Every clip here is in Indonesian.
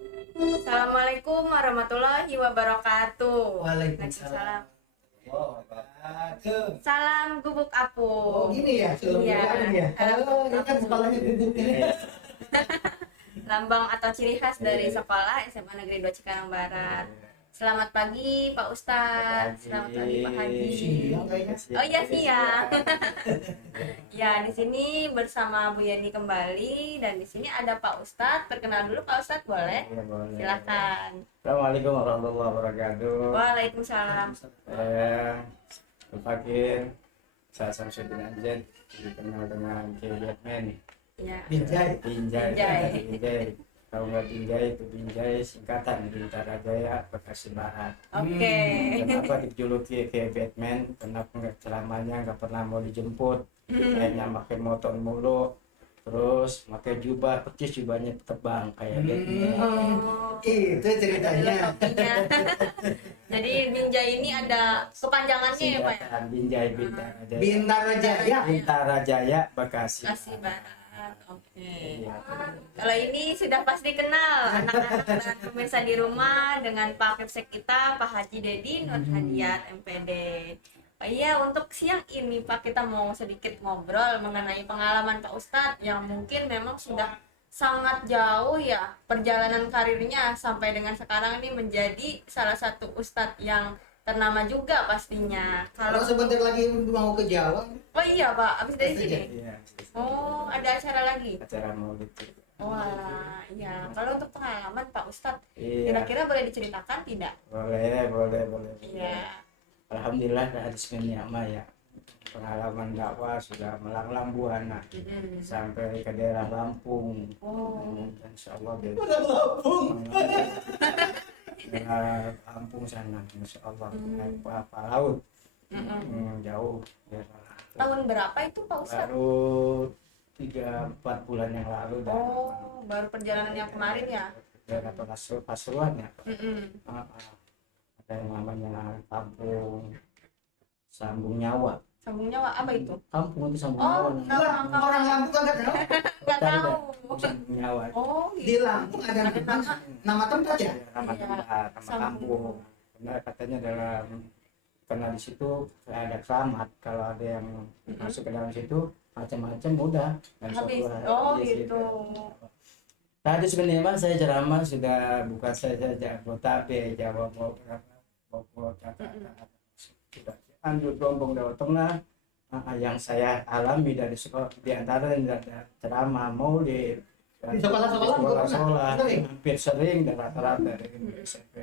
Assalamualaikum warahmatullahi wabarakatuh. Waalaikumsalam. Oh, wabarakatuh. Salam gubuk Oh, apung. gini ya, sebelum Iya. ya. Oh, ini kan sekolahnya gubuk ini. Lambang atau ciri khas dari sekolah SMA Negeri 2 Cikarang Barat. Selamat pagi Pak Ustadz. Selamat pagi Pak Haji. Siang kayaknya. Oh iya siang. Ya, di sini bersama Bu Yani kembali dan di sini ada Pak Ustadz. Perkenal dulu Pak Ustadz boleh? Ya, boleh. Silakan. Assalamualaikum warahmatullahi wabarakatuh. Waalaikumsalam. Saya Fakir, saya Samsudin Anjen, dikenal dengan Batman. Ya. Binjai. Binjai. Binjai. Binjai. Kalau nggak Binjai itu Binjai singkatan Bintara Jaya Bekasi Barat. Oke. Kenapa dijuluki kayak Batman? Kenapa nggak ceramahnya nggak pernah mau dijemput? Kayaknya pakai motor mulu. Terus pakai jubah, percis jubahnya terbang kayak Batman. Oh. Itu ceritanya. Filosofinya. Jadi Binjai ini ada kepanjangannya ya Pak ya? Singkatan Binjai Bintara Jaya. Bintara Jaya. Bintara Jaya Bekasi. Bekasi Barat. Oke. Iya. Kalau ini sudah pasti kenal anak-anak dan pemirsa di rumah dengan Pak Kepsek kita, Pak Haji Dedi Nur Hadiat MPD. Oh iya, untuk siang ini Pak kita mau sedikit ngobrol mengenai pengalaman Pak Ustadz yang mungkin memang sudah sangat jauh ya perjalanan karirnya sampai dengan sekarang ini menjadi salah satu Ustadz yang ternama juga pastinya. Kalau Kalau sebentar lagi mau ke Jawa, oh iya Pak, habis dari sini. Iya. Oh, ada acara lagi. Acara maulid. Wah, iya. Kalau untuk pengalaman Pak Ustadz, Iya. kira-kira boleh diceritakan tidak? Boleh. Iya. Alhamdulillah dari Bismillah ya. Pengalaman dakwah sudah melanglang buana Mm-mm. sampai ke daerah Lampung. Oh. Insya Allah orang Lampung. daerah Lampung sana, Insya Allah naik kapal laut. Mm-mm. Jauh. Tahun berapa itu Pak Ustadz? Baru 3-4 bulan yang lalu dah. Oh, baru perjalanan yang kemarin ya? Daerah Pasuruan ya. Mm-mm. Ada yang namanya kampung Sambung Nyawa. Sambung nyawa apa itu? Kampung itu Sambung Oh, Nyawa. Orang Lampung kagak tahu. nggak tahu. Sambung Nyawa. Oh, Di Lampung ada nama tempat ya? Nama Iya. tempat, nama Sambung. kampung. Karena katanya karena di situ ada keramat, kalau ada yang masuk ke dalam situ macam-macam mudah dan habis. suatu Oh, habis gitu. Tadi sebenarnya Mas, saya ceramah sudah bukan saja Jabodetabek, Jawa Bogor, Jakarta, sudah Cianjur, Jombang, Jawa Tengah. Yang saya alami dari sekolah di antara ada ceramah maulid Di sekolah-sekolah juga pernah? sekolah Sering? hampir sering dan rata-rata dari SMP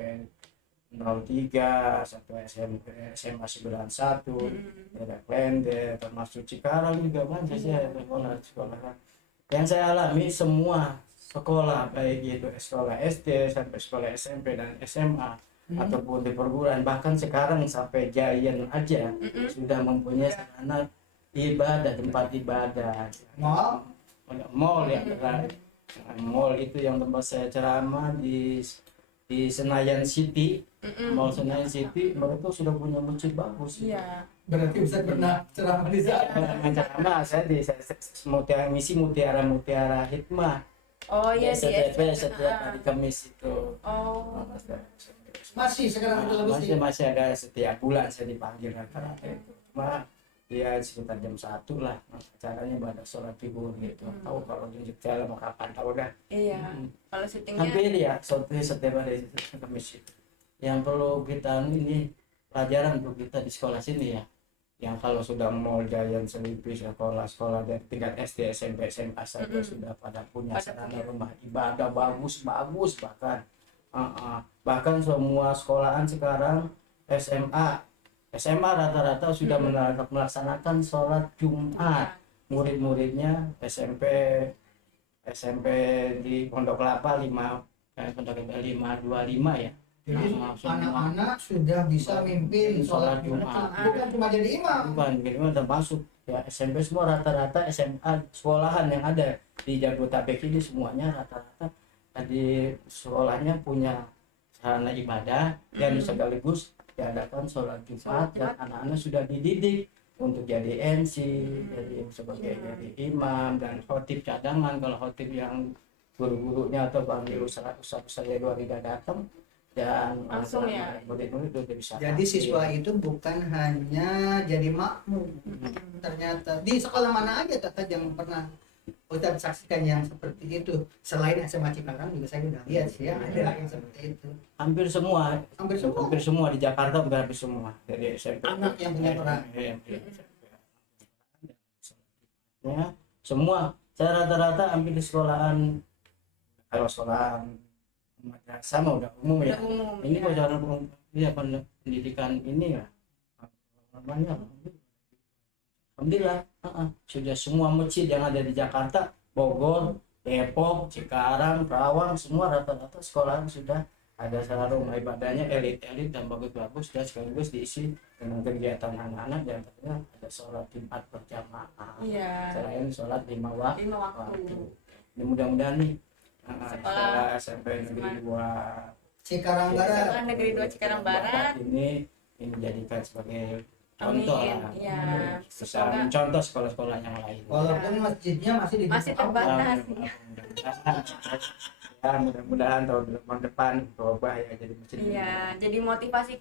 03, satu SMP SMA 91, daerah Klender, termasuk Cikarang juga banyak saya sekolah. Yang saya alami semua sekolah, baik itu sekolah SD sampai sekolah SMP dan SMA ataupun di perguruan, bahkan sekarang sampai Giant aja sudah mempunyai sarana ibadah, tempat ibadah. Mall. Mall ya, mall itu yang tempat saya ceramah di Senayan City. Mall Senayan City mereka sudah punya masjid bagus. Iya. Berarti Ustaz pernah ceramah di sana. Ceramah saya di misi Mutiara Hikmah. Oh iya Di sih. STP setiap hari Kamis itu. Oh. Masih sekarang itu Masih ada setiap bulan saya dipanggil rata-rata itu. Cuma ya sekitar jam 1 lah acaranya pada sholat zuhur gitu. Tahu kalau di Jogja mau kapan tahu dah. Iya. Kalau syutingnya Hampir ya setiap hari Kamis itu. Yang perlu kita ini pelajaran untuk kita di sekolah sini ya. Yang kalau sudah mau jalan selipis sekolah-sekolah dari tingkat SD, SMP, SMA saja sudah pada punya sarana rumah ibadah bagus bahkan bahkan semua sekolahan sekarang SMA rata-rata sudah melaksanakan sholat Jumat. Murid-muridnya SMP di Pondok Kelapa 525 ya. Jadi anak-anak sudah bisa mimpin sholat Jumat. Bukan cuma jadi imam. Bukan, minimal termasuk ya SMP semua rata-rata SMA sekolahan yang ada di Jabodetabek ini semuanya rata-rata di sekolahnya punya sarana ibadah dan sekaligus diadakan sholat Jumat dan anak-anak sudah dididik untuk jadi MC, jadi sebagai jadi imam dan khotib cadangan. Kalau khotib yang guru-gurunya atau panggil ustaz-ustaz yang tidak datang dan Langsung ya. murid-murid udah bisa. Jadi siswa itu bukan hanya jadi makmum. Ternyata di sekolah mana aja Tata yang pernah kita saksikan yang seperti itu. Selain SMA Cikarang juga saya udah lihat sih ya ada yang seperti itu. Hampir semua Hampir semua di Jakarta hampir semua dari SMP anak yang punya peran. Ya, semua saya rata-rata hampir di sekolahan, kalau sekolahan madrasah mah udah umum ya. Udah umum, Ini ya. kok cara ya pendidikan ini ya namanya alhamdulillah sudah semua masjid yang ada di Jakarta, Bogor, Depok, Cikarang, Rawang, semua rata-rata sekolahan sudah ada rumah ibadahnya elit-elit dan bagus-bagus, dan sekaligus diisi dengan kegiatan anak-anak, dan antaranya ada sholat Jumat berjamaah, Iya. selain sholat 5 waktu. 5 waktu. Ini mudah-mudahan nih Sekolah SMP Negeri 2 Cikarang Barat. Sekolah Negeri 2 Cikarang Barat. ini dijadikan sebagai contoh Amin. lah, Iya. bisa Semoga mencontoh sekolah-sekolah yang lain. Walaupun masjidnya masih di masih tempat terbatas. Ya, mudah-mudahan tahun depan berubah ya jadi masjid. Iya, jadi motivasi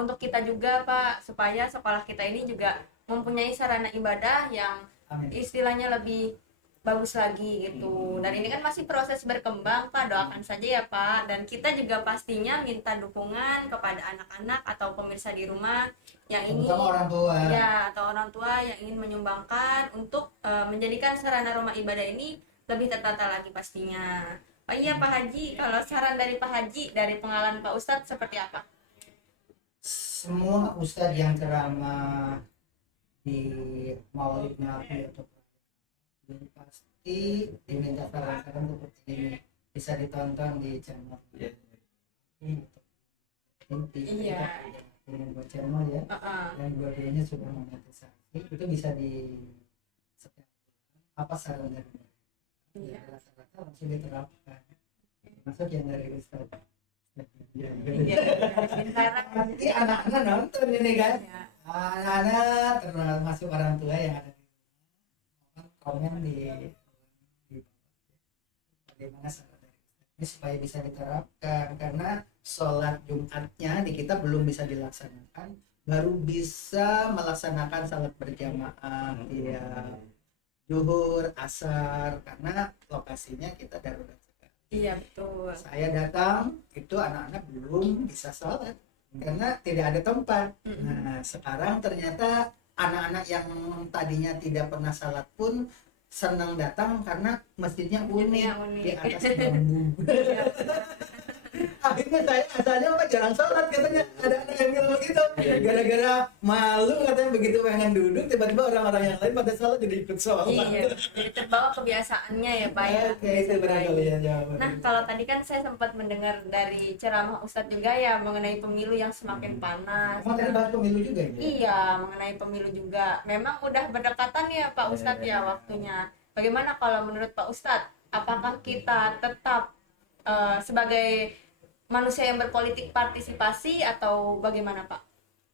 untuk kita juga Pak, supaya sekolah kita ini juga mempunyai sarana ibadah yang Amin. istilahnya lebih bagus lagi gitu. Dan ini kan masih proses berkembang Pak, doakan saja ya Pak. Dan kita juga pastinya minta dukungan kepada anak-anak atau pemirsa di rumah yang ingin Terutama orang tua. ya atau orang tua yang ingin menyumbangkan untuk menjadikan sarana rumah ibadah ini lebih tertata lagi pastinya. Oh iya Pak Haji, kalau saran dari Pak Haji dari pengalaman Pak Ustadz seperti apa? Semua ustadz yang ceramah di Maulid Nabi atau pasti diminta saran-saran seperti ini, bisa ditonton di channel Iya. buat channel ya, dan dua-duanya sudah monetisasi, itu bisa di setiap apa saran dari Iya. rata-rata langsung diterapkan, masuk yang dari ustadz. Iya. Sekarang Nanti anak-anak nonton ini kan, ya. anak-anak termasuk orang tua yang ada di rumah, komen di bagaimana saran dari Ustaz ini supaya bisa diterapkan, karena sholat Jumatnya di kita belum bisa dilaksanakan, baru bisa melaksanakan sholat berjamaah ya zuhur, asar, karena lokasinya kita darurat sekali. Iya betul. Saya datang itu anak-anak belum bisa sholat karena tidak ada tempat. Nah sekarang ternyata anak-anak yang tadinya tidak pernah sholat pun senang datang karena masjidnya Masjidnya unik unik. di atas bambu. Akhirnya saya asalnya Pak jarang sholat, katanya ada anak yang bilang begitu, gara-gara malu katanya, begitu pengen duduk tiba-tiba orang-orang yang lain pada sholat jadi ikut sholat. Iya, jadi terbawa kebiasaannya ya Pak ya. Oke, itu barangkali ya jawaban. Nah, kalau tadi kan saya sempat mendengar dari ceramah Ustadz juga ya mengenai pemilu yang semakin panas. Emang tadi bahas pemilu juga ya? Iya, mengenai pemilu juga. Memang udah berdekatan ya Pak Ustadz ya waktunya. Bagaimana kalau menurut Pak Ustadz, apakah kita tetap sebagai manusia yang berpolitik partisipasi atau bagaimana Pak?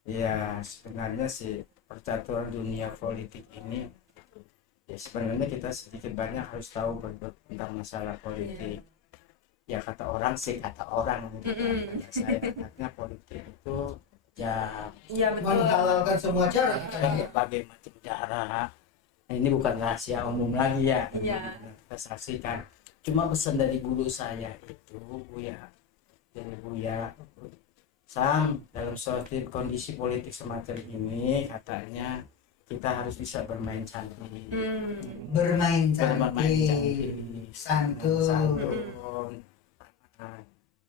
Ya sebenarnya sih percaturan dunia politik ini ya sebenarnya kita sedikit banyak harus tahu tentang masalah politik. Ya kata orang sih kata orang gitu. Saya anaknya politik itu ya Iya betul. Menghalalkan semua cara. berbagai macam cara. Nah, ini bukan rahasia umum lagi ya. Iya. Kita saksikan. Cuma pesan dari guru saya itu Buya, dari Buya Sam, dalam suatu kondisi politik semacam ini katanya kita harus bisa bermain cantik. Bermain Bermain cantik, santun. Nah,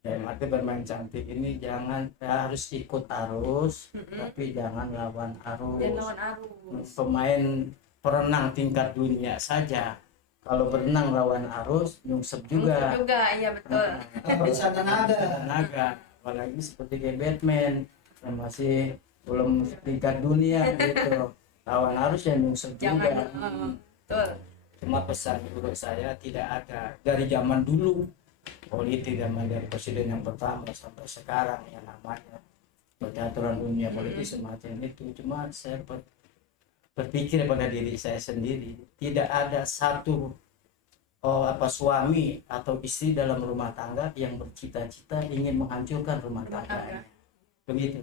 dalam arti bermain cantik ini jangan harus ikut arus, tapi jangan lawan arus. Dan lawan arus. Pemain perenang tingkat dunia saja kalau berenang lawan arus nyungsep juga. Mungkin juga, iya betul. Bisa tenaga. Tenaga, apalagi seperti kayak Batman yang masih belum tingkat dunia gitu. Lawan arus ya nyungsep Jangan, juga. betul. Cuma pesan menurut saya tidak ada dari zaman dulu politik, zaman dari presiden yang pertama sampai sekarang yang namanya percaturan dunia politik semacam itu. Cuma saya berpikir pada diri saya sendiri, tidak ada satu suami atau istri dalam rumah tangga yang bercita-cita ingin menghancurkan rumah Rumah tangga. tangga. Begitu.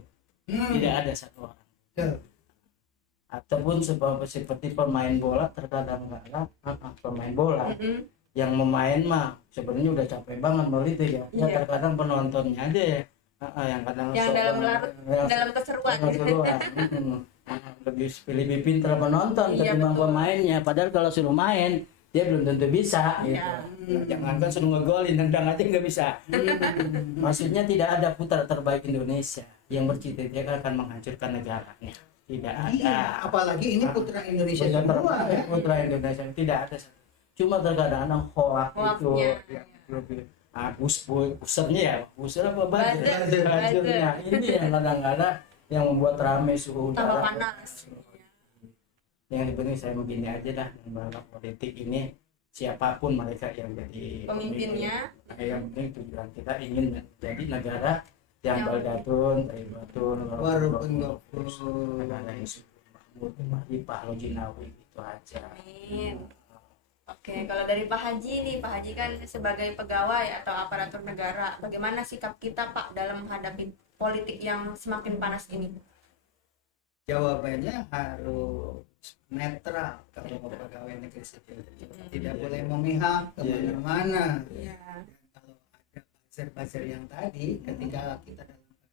Hmm. Tidak ada satu orang. Betul. Ataupun seperti pemain bola, terkadang pemain bola Mm-mm. yang memain mah sebenarnya udah capek banget politik ya. Ya Iya. terkadang penontonnya aja ya. Yang kadang Yang dalam yang dalam keseruan. keseruan. Lebih pintar penonton Iya, ketimbang betul. pemainnya. Padahal kalau suruh main dia belum tentu bisa. Gitu. Iya. Jangankan suruh ngegolin, nendang aja nggak bisa. Maksudnya tidak ada putra terbaik Indonesia yang bercita-cita akan menghancurkan negaranya. Tidak ada. Iya, apalagi ini putra Indonesia semua ya. Putra Indonesia tidak ada. Cuma terkadang hoak itu Hoaknya. ya, lebih usernya ya, user apa Buzzer. buzzernya ini yang kadang-kadang yang membuat ramai suhu Tambah udara. panas. Yang penting saya begini aja dah, dalam politik ini siapapun mereka yang jadi Pemimpinnya. pemimpin, yang penting tujuan kita ingin jadi negara yang Yang- baldatun, taibatun, Warupun gopur. negara yang makmur, mahlipah, lojinawi, itu aja. Amin. Oke, kalau dari Pak Haji nih, Pak Haji kan sebagai pegawai atau aparatur negara, bagaimana sikap kita Pak dalam menghadapi politik yang semakin panas ini? Jawabannya harus netral kalau pegawai negeri sipil. Tidak boleh memihak kemana-mana. Iya. Dan kalau ada buzzer-buzzer yang tadi, ketika kita dalam keadaan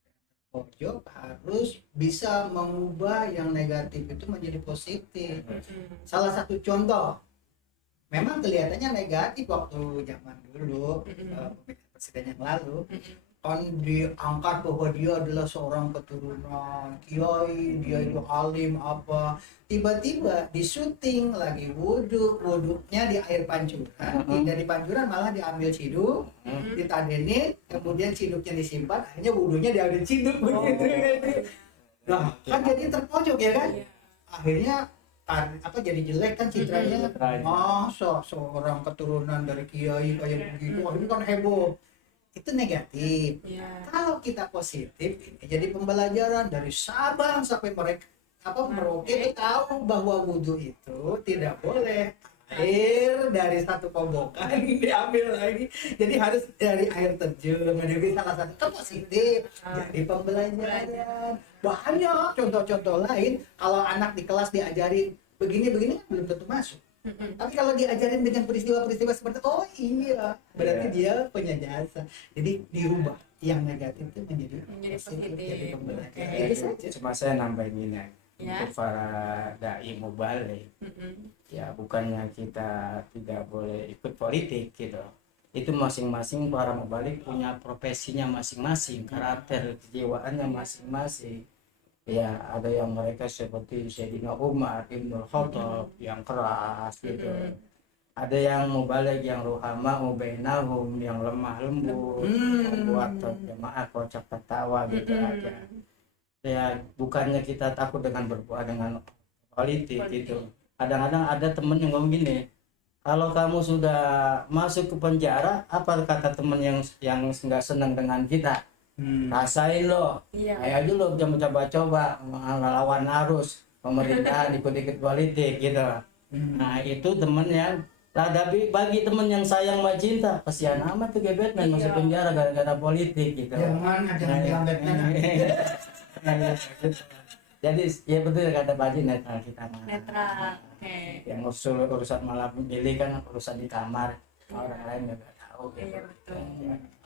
pojok harus bisa mengubah yang negatif itu menjadi positif. Salah satu contoh, memang kelihatannya negatif waktu zaman dulu, pemilihan presiden yang lalu, kan diangkat bahwa dia adalah seorang keturunan kiai, dia itu alim apa, tiba-tiba di syuting lagi wudhunya di air pancuran, tidak di pancuran malah diambil ciduk, ditadenin, kemudian ciduknya disimpan, akhirnya wudhunya diambil ciduk begitu. Nah, kan jadi terpojok ya kan, akhirnya jadi jelek kan citranya. Masa seorang keturunan dari kiai kayak begitu, ini kan heboh. Itu negatif. Iya. Kalau kita positif, ini jadi pembelajaran dari Sabang sampai Merauke itu tahu bahwa wudhu itu tidak boleh air dari satu kobokan diambil lagi, jadi harus dari air terjun. Jadi salah satu itu positif, jadi pembelajaran. Banyak contoh-contoh lain. Kalau anak di kelas diajarin begini-begini belum tentu masuk. Tapi kalau diajarin dengan peristiwa-peristiwa seperti oh iya, berarti dia punya jasa. Jadi dirubah yang negatif itu menjadi positif. jadi pembelajaran. Oke. Itu saja. Cuma saya nambahin ini Ya. untuk para dai mubalik, ya bukannya kita tidak boleh ikut politik gitu. Itu masing-masing para mubalik punya profesinya masing-masing, karakter kejiwaannya masing-masing. Ya ada yang mereka seperti Sayyidina Umar Ibnul Khattab yang keras gitu. Ada yang mubalik yang ruhama ubainahum yang lemah lembut, membuat jemaah kocak tertawa gitu aja. Ya bukannya kita takut dengan berbuat dengan politik gitu. Kadang-kadang ada temen yang ngomong gini, kalau kamu sudah masuk ke penjara, apa kata temen yang nggak senang dengan kita? Rasain lo, Iya. kayak aja lo coba-coba melawan arus pemerintahan ikut-ikut politik gitu. Nah itu temen yang tapi bagi temen yang sayang sama cinta, kasihan amat tuh kayak Batman masuk penjara gara-gara politik gitu. Jangan bilang Batman. Jadi ya betul kata Pak Haji, netral kita mah. Netral. Oke. Yang urusan malam pilih kan urusan di kamar, orang lain nggak tahu gitu. Iya, betul.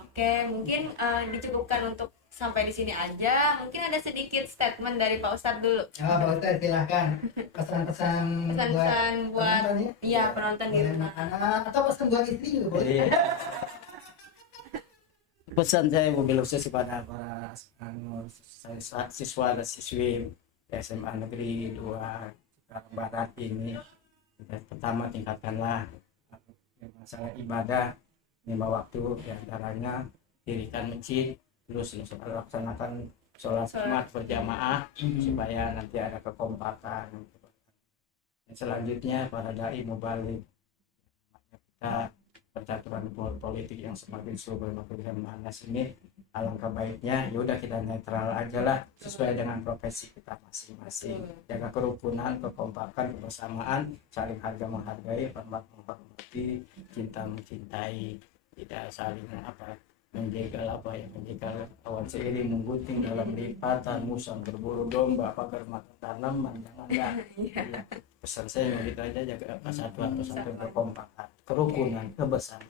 Oke, mungkin dicukupkan untuk sampai di sini aja. Mungkin ada sedikit statement dari Pak Ustadz dulu. Pak Ustadz silahkan pesan-pesan Pesan-pesan buat penonton ya? iya penonton di Boleh rumah. anak atau pesan buat istri juga boleh. Jadi, pesan saya mobil khusus kepada para siswa dan siswi SMA Negeri 2 Cikarang Barat ini. Pertama tingkatkanlah masalah ibadah 5 waktu, diantaranya dirikan masjid, terus laksanakan sholat Jumat berjamaah supaya nanti ada kekompakan. Dan selanjutnya para dai mubalik kita percaturan politik yang semakin subur makin memanas ini, alangkah baiknya ya udah kita netral aja lah sesuai dengan profesi kita masing-masing. Jaga kerukunan, kekompakan, kebersamaan, saling harga menghargai, hormat menghormati, cinta mencintai, tidak saling menjegal menjegal awan seiring menggunting dalam lipatan, musang berburu domba, pagar makan tanaman, jangan ya. Pesan saya begitu aja, jaga persatuan kekompakan, kerukunan, kebersamaan.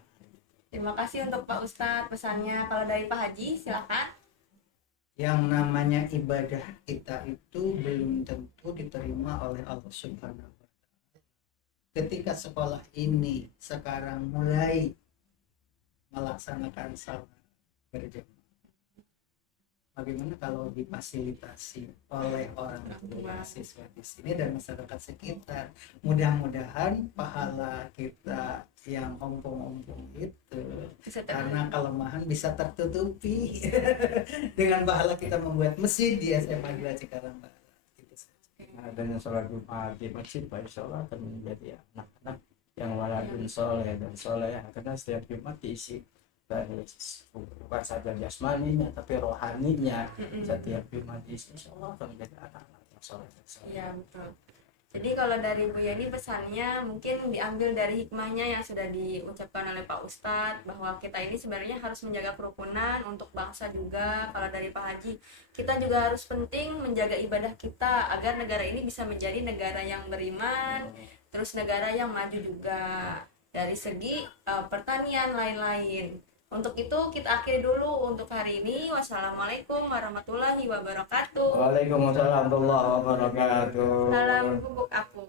Terima kasih untuk Pak Ustadz pesannya. Kalau dari Pak Haji silakan. Yang namanya ibadah kita itu belum tentu diterima oleh Allah Subhanahu wa Ta'ala. Ketika sekolah ini sekarang mulai melaksanakan salat berjamaah, bagaimana kalau difasilitasi oleh orang tua siswa di sini dan masyarakat sekitar? Mudah-mudahan pahala kita yang ompong-ompong itu karena kelemahan bisa tertutupi dengan pahala kita membuat masjid di SMA Gila Cikarang Barat. Gitu saja. Adanya sholat Jumat di masjid, Pak, insya Allah akan menjadi anak-anak yang waladun soleh dan soleh, karena setiap Jumat diisi dari bukan saja jasmaninya tapi rohaninya. Setiap Jumat diisi, insya Allah akan menjadi anak-anak yang soleh dan soleh. Iya betul. Jadi kalau dari Bu Yani pesannya mungkin diambil dari hikmahnya yang sudah diucapkan oleh Pak Ustadz, bahwa kita ini sebenarnya harus menjaga kerukunan untuk bangsa juga. Kalau dari Pak Haji, kita juga harus penting menjaga ibadah kita agar negara ini bisa menjadi negara yang beriman, terus negara yang maju juga dari segi pertanian lain-lain. Untuk itu kita akhiri dulu untuk hari ini. Wassalamualaikum warahmatullahi wabarakatuh. Waalaikumsalam warahmatullahi wabarakatuh. Salam bubuk aku.